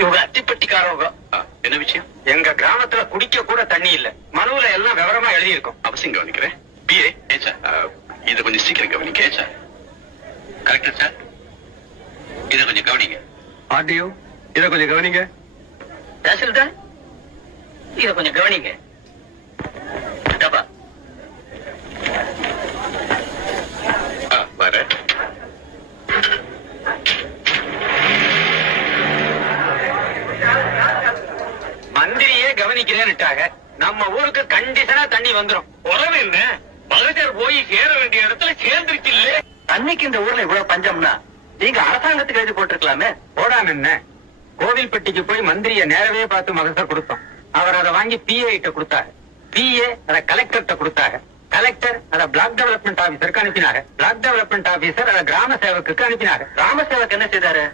இவங்க அத்திப்பட்டிக்காரவங்க. என்ன விஷயம்? எங்க கிராமத்துல குடிக்க கூட தண்ணி இல்ல. மனுவுல எல்லாம் விவரமா எழுதி இருக்கும். அவசியம் கவனிக்கிறேன். பிஏ இதை கொஞ்சம் சீக்கிரம் கவனிக்க சார். கரெக்டா சார்? இதை கொஞ்சம் கவனிங்க. ஆர்டிஓ இதை கொஞ்சம் கவனிங்க. தாசில்தார் இதை கொஞ்சம் கவனிங்க. டப்பா வர மந்திரியே கவனிக்கிறேன்னுட்டாங்க. நம்ம ஊருக்கு கண்டிஷனா தண்ணி வந்துரும். உறவு என்ன? மகஜர் போய் சேர வேண்டிய இடத்துல சேர்ந்துருச்சு இல்ல? அன்னைக்கு இந்த ஊர்ல இவ்வளவு பஞ்சம்னா நீங்க அரசாங்கத்துக்கு எழுதி போட்டிருக்கலாமே. போடாம என்ன, கோவில்பட்டிக்கு போய் மந்திரிய நேரவே பார்த்து மகசர் கொடுத்தோம். அவர் அதை வாங்கி பிஏ கிட்ட கொடுத்தாரு. பிஏ அதை கலெக்டர்கிட்ட கொடுத்தாரு. கலெக்டர் அதை பிளாக் டெவலப்மெண்ட் ஆபீசருக்கு அனுப்பினாங்க. பிளாக் டெவலப்மெண்ட் ஆபீசர் அதை கிராம சேவக்குக்கு அனுப்பினாங்க. கிராம சேவக் என்ன செய்தாரு?